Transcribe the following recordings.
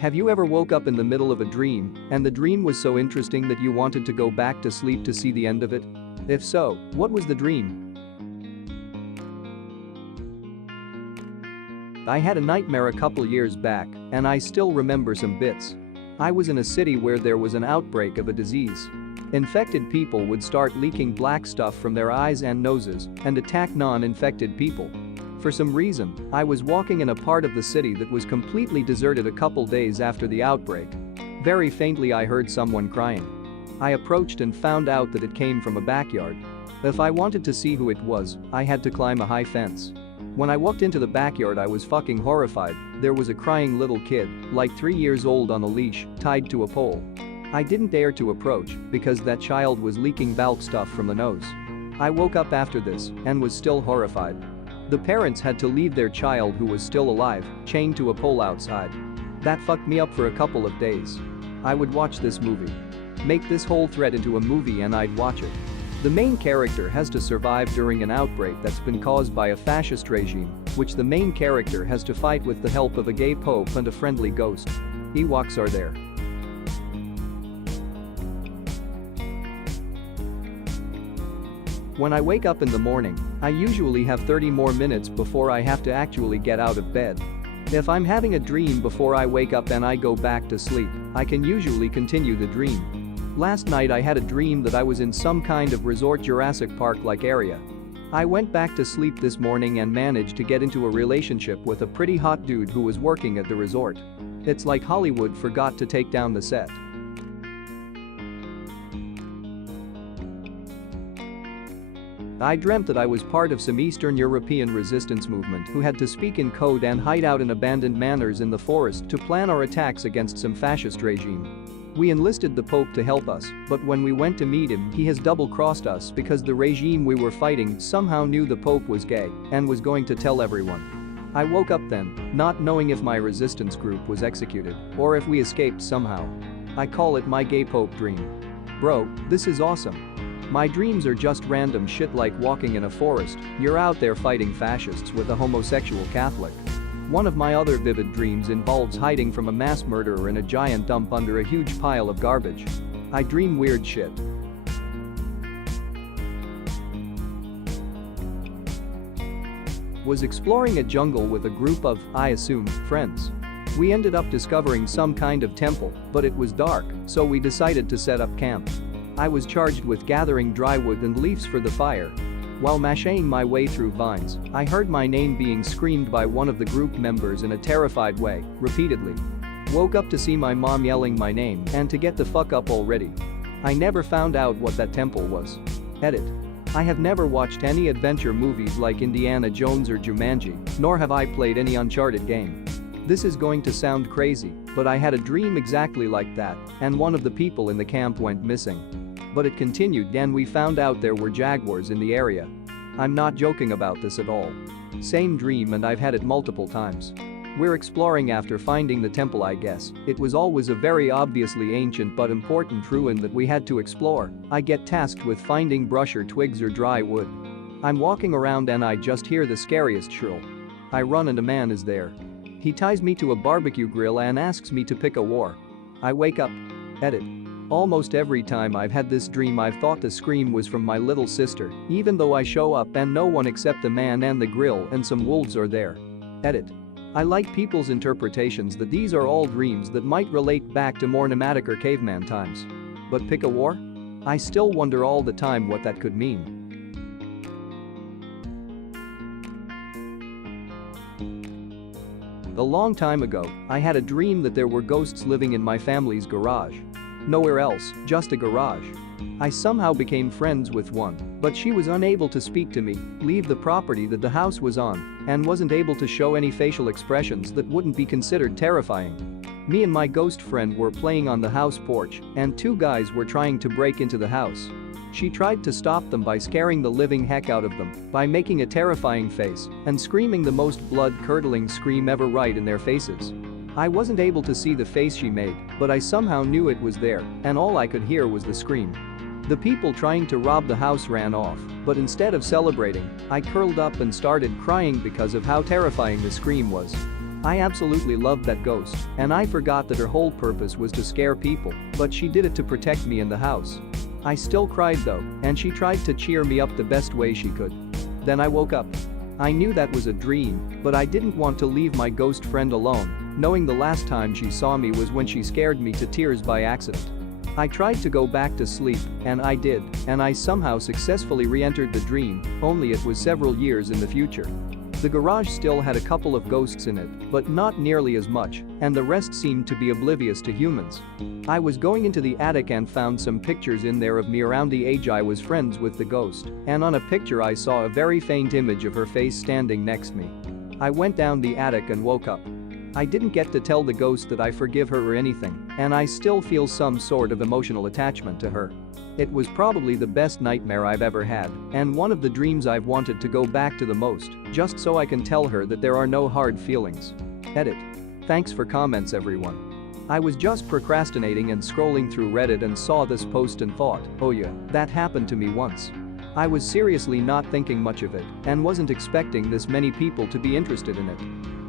Have you ever woke up in the middle of a dream, and the dream was so interesting that you wanted to go back to sleep to see the end of it? If so, what was the dream? I had a nightmare a couple years back, and I still remember some bits. I was in a city where there was an outbreak of a disease. Infected people would start leaking black stuff from their eyes and noses and attack non-infected people. For some reason, I was walking in a part of the city that was completely deserted a couple days after the outbreak. Very faintly I heard someone crying. I approached and found out that it came from a backyard. If I wanted to see who it was, I had to climb a high fence. When I walked into the backyard I was fucking horrified. There was a crying little kid, like 3 years old on a leash, tied to a pole. I didn't dare to approach because that child was leaking black stuff from the nose. I woke up after this and was still horrified. The parents had to leave their child who was still alive, chained to a pole outside. That fucked me up for a couple of days. I would watch this movie. Make this whole thread into a movie and I'd watch it. The main character has to survive during an outbreak that's been caused by a fascist regime, which the main character has to fight with the help of a gay pope and a friendly ghost. Ewoks are there. When I wake up in the morning, I usually have 30 more minutes before I have to actually get out of bed. If I'm having a dream before I wake up and I go back to sleep, I can usually continue the dream. Last night I had a dream that I was in some kind of resort Jurassic Park-like area. I went back to sleep this morning and managed to get into a relationship with a pretty hot dude who was working at the resort. It's like Hollywood forgot to take down the set. I dreamt that I was part of some Eastern European resistance movement who had to speak in code and hide out in abandoned manors in the forest to plan our attacks against some fascist regime. We enlisted the Pope to help us, but when we went to meet him he has double-crossed us because the regime we were fighting somehow knew the Pope was gay and was going to tell everyone. I woke up then, not knowing if my resistance group was executed or if we escaped somehow. I call it my gay Pope dream. Bro, this is awesome. My dreams are just random shit like walking in a forest, you're out there fighting fascists with a homosexual Catholic. One of my other vivid dreams involves hiding from a mass murderer in a giant dump under a huge pile of garbage. I dream weird shit. Was exploring a jungle with a group of, I assume, friends. We ended up discovering some kind of temple, but it was dark, so we decided to set up camp. I was charged with gathering dry wood and leaves for the fire. While mashing my way through vines, I heard my name being screamed by one of the group members in a terrified way, repeatedly. Woke up to see my mom yelling my name and to get the fuck up already. I never found out what that temple was. Edit. I have never watched any adventure movies like Indiana Jones or Jumanji, nor have I played any Uncharted game. This is going to sound crazy, but I had a dream exactly like that, and one of the people in the camp went missing. But it continued and we found out there were jaguars in the area. I'm not joking about this at all. Same dream and I've had it multiple times. We're exploring after finding the temple I guess. It was always a very obviously ancient but important ruin that we had to explore. I get tasked with finding brush or twigs or dry wood. I'm walking around and I just hear the scariest shrill. I run and a man is there. He ties me to a barbecue grill and asks me to pick a war. I wake up. Edit. Almost every time I've had this dream I've thought the scream was from my little sister, even though I show up and no one except the man and the grill and some wolves are there. Edit. I like people's interpretations that these are all dreams that might relate back to more nomadic or caveman times. But pick a war? I still wonder all the time what that could mean. A long time ago, I had a dream that there were ghosts living in my family's garage. Nowhere else, just a garage. I somehow became friends with one, but she was unable to speak to me, leave the property that the house was on, and wasn't able to show any facial expressions that wouldn't be considered terrifying. Me and my ghost friend were playing on the house porch, and two guys were trying to break into the house. She tried to stop them by scaring the living heck out of them, by making a terrifying face and screaming the most blood-curdling scream ever right in their faces. I wasn't able to see the face she made, but I somehow knew it was there, and all I could hear was the scream. The people trying to rob the house ran off, but instead of celebrating, I curled up and started crying because of how terrifying the scream was. I absolutely loved that ghost, and I forgot that her whole purpose was to scare people, but she did it to protect me in the house. I still cried though, and she tried to cheer me up the best way she could. Then I woke up. I knew that was a dream, but I didn't want to leave my ghost friend alone, knowing the last time she saw me was when she scared me to tears by accident. I tried to go back to sleep, and I did, and I somehow successfully re-entered the dream, only it was several years in the future. The garage still had a couple of ghosts in it, but not nearly as much, and the rest seemed to be oblivious to humans. I was going into the attic and found some pictures in there of me around the age I was friends with the ghost, and on a picture I saw a very faint image of her face standing next me. I went down the attic and woke up. I didn't get to tell the ghost that I forgive her or anything, and I still feel some sort of emotional attachment to her. It was probably the best nightmare I've ever had, and one of the dreams I've wanted to go back to the most, just so I can tell her that there are no hard feelings. Edit. Thanks for comments everyone. I was just procrastinating and scrolling through Reddit and saw this post and thought, oh yeah, that happened to me once. I was seriously not thinking much of it and wasn't expecting this many people to be interested in it.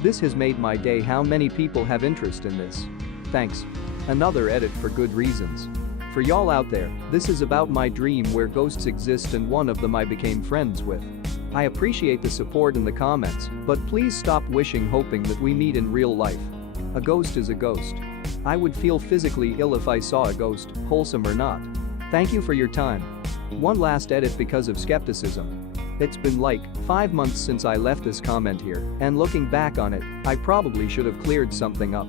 This has made my day how many people have interest in this. Thanks. Another edit for good reasons. For y'all out there, this is about my dream where ghosts exist and one of them I became friends with. I appreciate the support in the comments, but please stop hoping that we meet in real life. A ghost is a ghost. I would feel physically ill if I saw a ghost, wholesome or not. Thank you for your time. One last edit because of skepticism. It's been like 5 months since I left this comment here, and looking back on it, I probably should have cleared something up.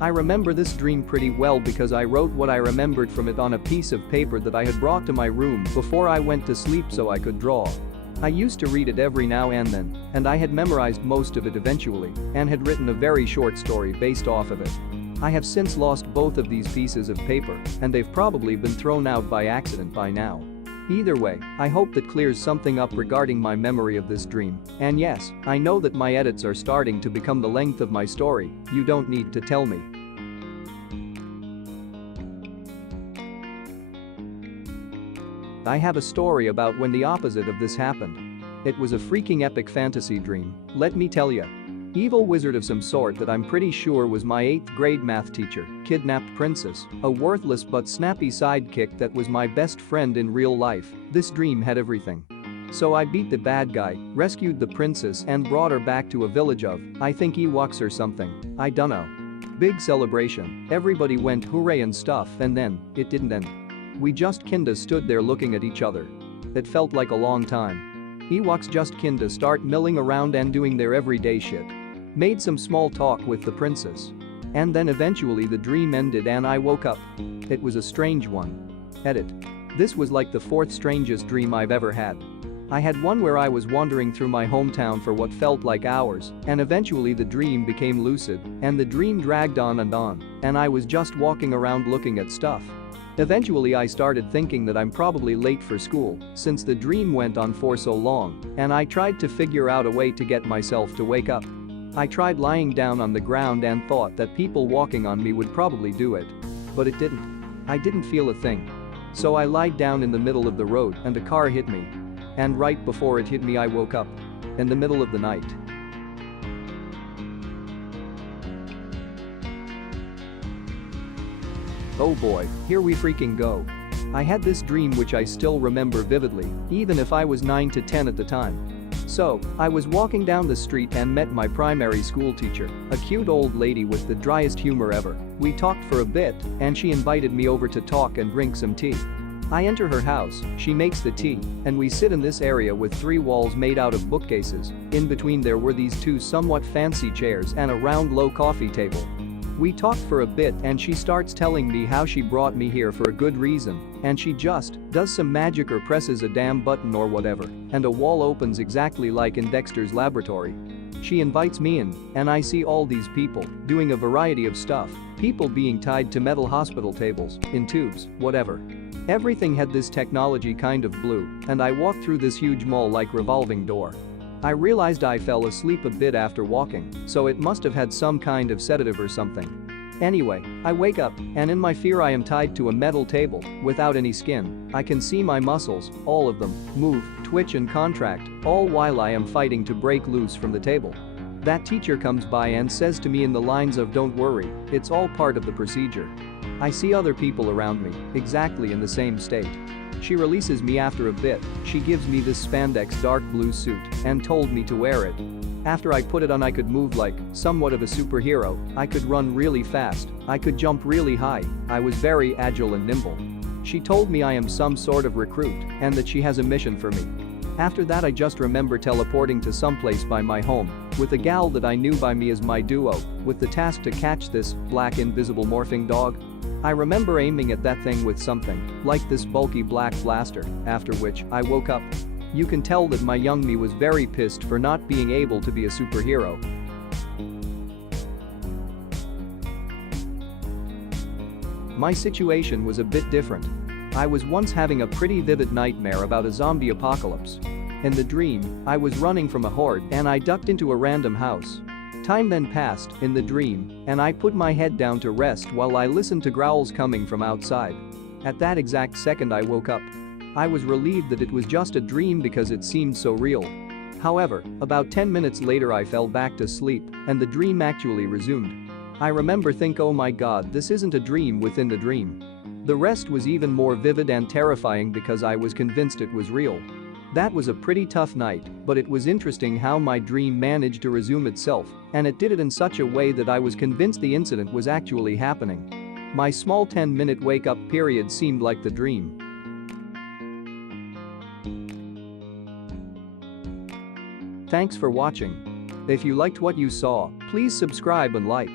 I remember this dream pretty well because I wrote what I remembered from it on a piece of paper that I had brought to my room before I went to sleep so I could draw. I used to read it every now and then, and I had memorized most of it eventually, and had written a very short story based off of it. I have since lost both of these pieces of paper, and they've probably been thrown out by accident by now. Either way, I hope that clears something up regarding my memory of this dream, and yes, I know that my edits are starting to become the length of my story, you don't need to tell me. I have a story about when the opposite of this happened. It was a freaking epic fantasy dream, let me tell ya. Evil wizard of some sort that I'm pretty sure was my 8th grade math teacher, kidnapped Princess, a worthless but snappy sidekick that was my best friend in real life. This dream had everything. So I beat the bad guy, rescued the princess and brought her back to a village of, I think Ewoks or something, I dunno. Big celebration, everybody went hooray and stuff and then, it didn't end. We just kinda stood there looking at each other. It felt like a long time. Ewoks just kinda start milling around and doing their everyday shit. Made some small talk with the princess. And then eventually the dream ended and I woke up. It was a strange one. Edit. This was like the 4th strangest dream I've ever had. I had one where I was wandering through my hometown for what felt like hours, and eventually the dream became lucid, and the dream dragged on, and I was just walking around looking at stuff. Eventually I started thinking that I'm probably late for school, since the dream went on for so long, and I tried to figure out a way to get myself to wake up. I tried lying down on the ground and thought that people walking on me would probably do it. But it didn't. I didn't feel a thing. So I lied down in the middle of the road and a car hit me. And right before it hit me I woke up. In the middle of the night. Oh boy, here we freaking go. I had this dream which I still remember vividly, even if I was 9 to 10 at the time. So, I was walking down the street and met my primary school teacher, a cute old lady with the driest humor ever. We talked for a bit, and she invited me over to talk and drink some tea. I enter her house, she makes the tea, and we sit in this area with 3 walls made out of bookcases. In between there were these 2 somewhat fancy chairs and a round low coffee table. We talked for a bit and she starts telling me how she brought me here for a good reason, and she just does some magic or presses a damn button or whatever, and a wall opens exactly like in Dexter's laboratory. She invites me in, and I see all these people doing a variety of stuff, people being tied to metal hospital tables, in tubes, whatever. Everything had this technology kind of blue, and I walked through this huge mall-like revolving door. I realized I fell asleep a bit after walking, so it must have had some kind of sedative or something. Anyway, I wake up, and in my fear I am tied to a metal table, without any skin. I can see my muscles, all of them, move, twitch and contract, all while I am fighting to break loose from the table. That teacher comes by and says to me in the lines of "Don't worry, it's all part of the procedure." I see other people around me, exactly in the same state. She releases me after a bit, she gives me this spandex dark blue suit and told me to wear it. After I put it on I could move like somewhat of a superhero, I could run really fast, I could jump really high, I was very agile and nimble. She told me I am some sort of recruit and that she has a mission for me. After that I just remember teleporting to someplace by my home with a gal that I knew by me as my duo with the task to catch this black invisible morphing dog. I remember aiming at that thing with something like this bulky black blaster, after which I woke up. You can tell that my young me was very pissed for not being able to be a superhero. My situation was a bit different. I was once having a pretty vivid nightmare about a zombie apocalypse. In the dream, I was running from a horde and I ducked into a random house. Time then passed in the dream, and I put my head down to rest while I listened to growls coming from outside. At that exact second I woke up. I was relieved that it was just a dream because it seemed so real. However, about 10 minutes later I fell back to sleep and the dream actually resumed. I remember think, oh my god, this isn't a dream within the dream. The rest was even more vivid and terrifying because I was convinced it was real. That was a pretty tough night, but it was interesting how my dream managed to resume itself, and it did it in such a way that I was convinced the incident was actually happening. My small 10-minute wake-up period seemed like the dream. Thanks for watching. If you liked what you saw, please subscribe and like.